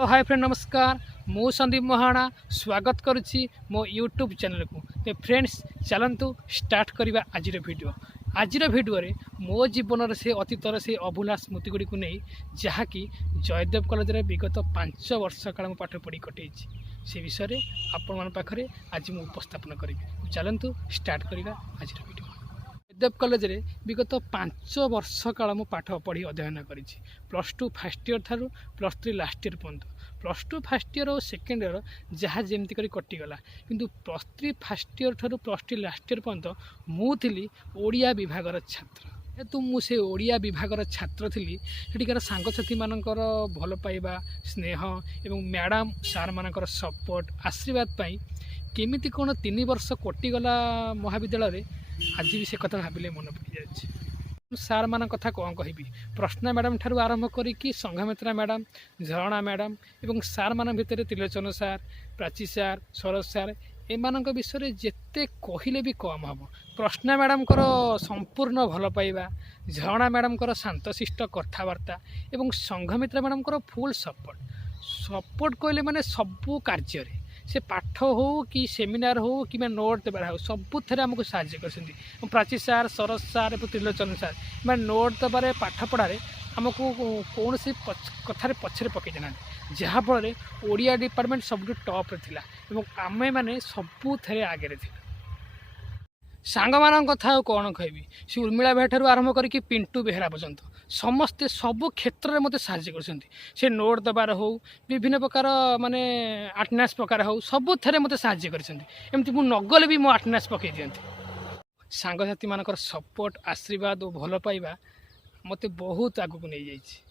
Hello hi friend नमस्कार मु संदीप महाणा स्वागत करुच्ची मो यूट्यूब चैनल को। तो फ्रेंड्स चलतु स्टार्ट करवा आज भिडियो रे मो जीवन से अतीतर से अभूला स्मृति गुड़ी को नहीं जहाँकि जयदेव कॉलेज रे विगत 5 वर्ष काल मु पाठ पढ़ी कटे से विषय में आपण पाखे आज मुझे उपस्थापन करी। चलतु स्टार्ट करवा आज भिडियो। जयदेव कॉलेज रे विगत 5 वर्ष काल मु पाठ पढ़ी अध्ययन करी +2 fast year Tharu +3 last year पर्यंत +2 फास्ट इयर और सेकेंड इयर जहाँ जमती कर कटिगला किंतु +3 फास्ट इयर ठारू +3 लास्ट इयर पर्यंत मुझी ओडिया विभागर छात्र हेतु मुझे ओडिया विभागर छात्र थी सेठिकार सांगसाथी मानकर भल पाइबा स्नेह एवं मैडम सार मानकर सपोर्ट आशीर्वाद पाई केमिति कौन 3 वर्ष कटिगला महाविद्यालय आज भी से कथा भाविले मन पड़ जाए। सार मान कथा कौन कहि प्रश्न मैडम ठारू आरंभ करी संघमित्रा मैडम झरणा मैडम एवं सार मान भितर त्रिलोचन सार प्राची सार सरोज सार एमान विषय जिते कहले भी कम हम। प्रश्न मैडम संपूर्ण भल पाइबा झरणा मैडम शांतशिष्ट कथबार्ता एवं संघमित्रा मैडम फुल सपोर्ट कहले माने सबू कार्य से पाठ हो कि सेमिनार हो कि नोट देवार हो सबू थे आमको साहय कर प्राची सार सरोज सार और त्रिलोचन सार मैं नोट देवार पाठ पढ़ारे आमको कौन सी कथार पछरे पकई देना जहाँफल ओडिया डिपार्टमेंट सब टॉप थिला एवं आमे माने सबू थे आगे थी। सांग मान कथा कौन कहबी से उर्मिला बेहरा ठारू आरंभ करके पिंटू बेहरा पर्यंत समस्ते सबु क्षेत्र में मत साहय कर नोट देवार हो विभिन्न प्रकार माने अटेंडेंस प्रकार हो सबू थे मत साहय करमती मु नगले भी मो अटेंडेंस पकई दियंती। सांगसाथी मानकर सपोर्ट आशीर्वाद और भल पाइबा मते बहुत आगू नहीं जाइए।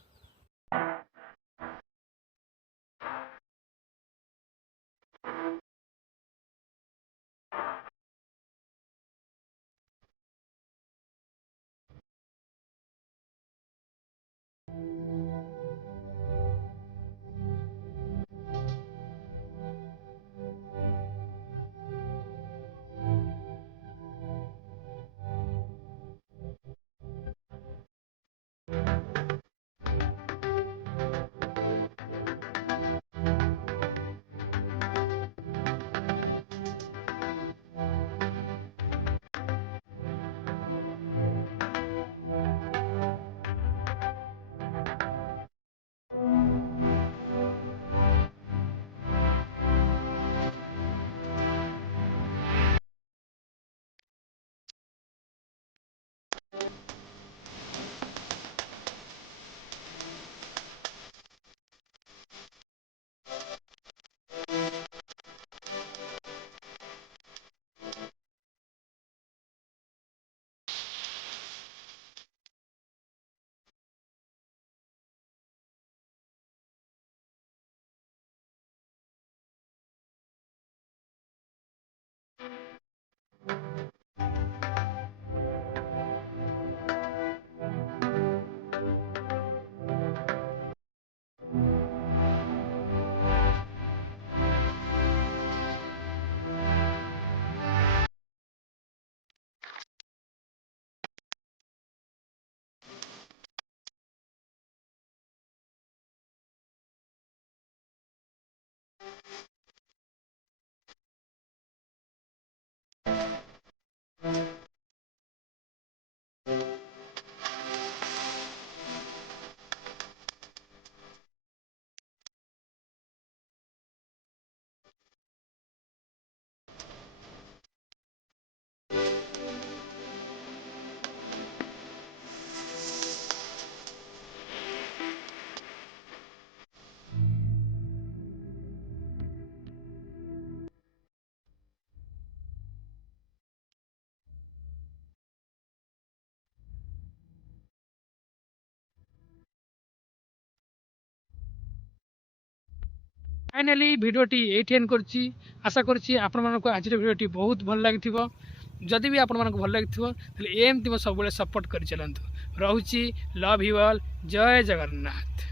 फाइनाली भिडियोटी ये एंड करछि आशा करछि आपण मानको आज भिडियोटी बहुत भल लगी जदि भी आपण मानको भल लगी एमती सब सपोर्ट कर चलतु। रहुछि लव यू ऑल जय जगन्नाथ।